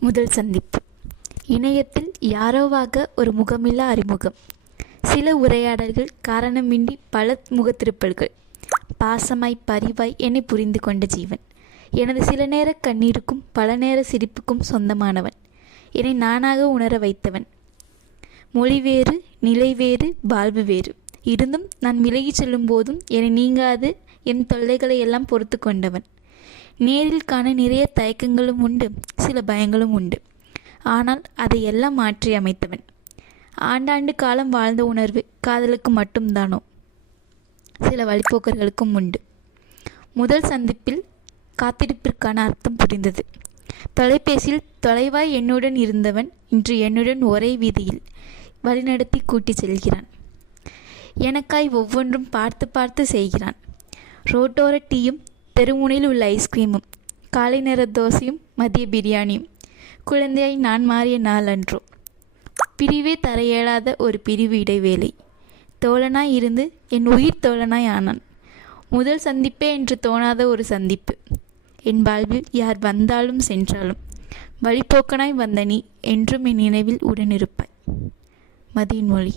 முதல் சந்திப்பு. இணையத்தில் யாரோவாக ஒரு முகமில்லா அறிமுகம். சில உரையாடல்கள், காரணமின்றி பல முகத்திருப்பல்கள். பாசமாய் பரிவாய் என்னை புரிந்து கொண்ட ஜீவன். எனது சில நேர கண்ணீருக்கும் பல நேர சிரிப்புக்கும் சொந்தமானவன். என்னை நானாக உணர வைத்தவன். மொழி வேறு, நிலை வேறு, வாழ்வு வேறு இருந்தும் நான் விலகிச் செல்லும் போதும் என்னை நீங்காது என் தொல்லைகளை எல்லாம் பொறுத்து கொண்டவன். நேரில் காண நிறைய தயக்கங்களும் உண்டு, சில பயங்களும் உண்டு. ஆனால் அதையெல்லாம் மாற்றி அமைத்தவன். ஆண்டாண்டு காலம் வாழ்ந்த உணர்வு காதலுக்கு மட்டும்தானோ? சில வழிப்போக்கர்களுக்கும் உண்டு. முதல் சந்திப்பில் காத்திருப்பிற்கான அர்த்தம் புரிந்தது. தொலைபேசியில் தொலைவாய் என்னுடன் இருந்தவன் இன்று என்னுடன் ஒரே வீதியில் வழிநடத்தி கூட்டிச் செல்கிறான். எனக்காய் ஒவ்வொன்றும் பார்த்து பார்த்து செய்கிறான். ரோட்டோர டீயும், தெருமுனையில் உள்ள ஐஸ்கிரீமும், காலை நேர தோசையும், மதிய பிரியாணியும். குழந்தையாய் நான் மாறிய நாள் அன்றோ. பிரிவே தர இயலாத ஒரு பிரிவு இடைவேளை. தோழனாய் இருந்து என் உயிர் தோழனாய் ஆனான். முதல் சந்திப்பே என்று தோணாத ஒரு சந்திப்பு. என் வாழ்வில் யார் வந்தாலும் சென்றாலும் வழிப்போக்கனாய் வந்த நீ என்றும் என் நினைவில் உடனிருப்பாய். மதியின் மொழி.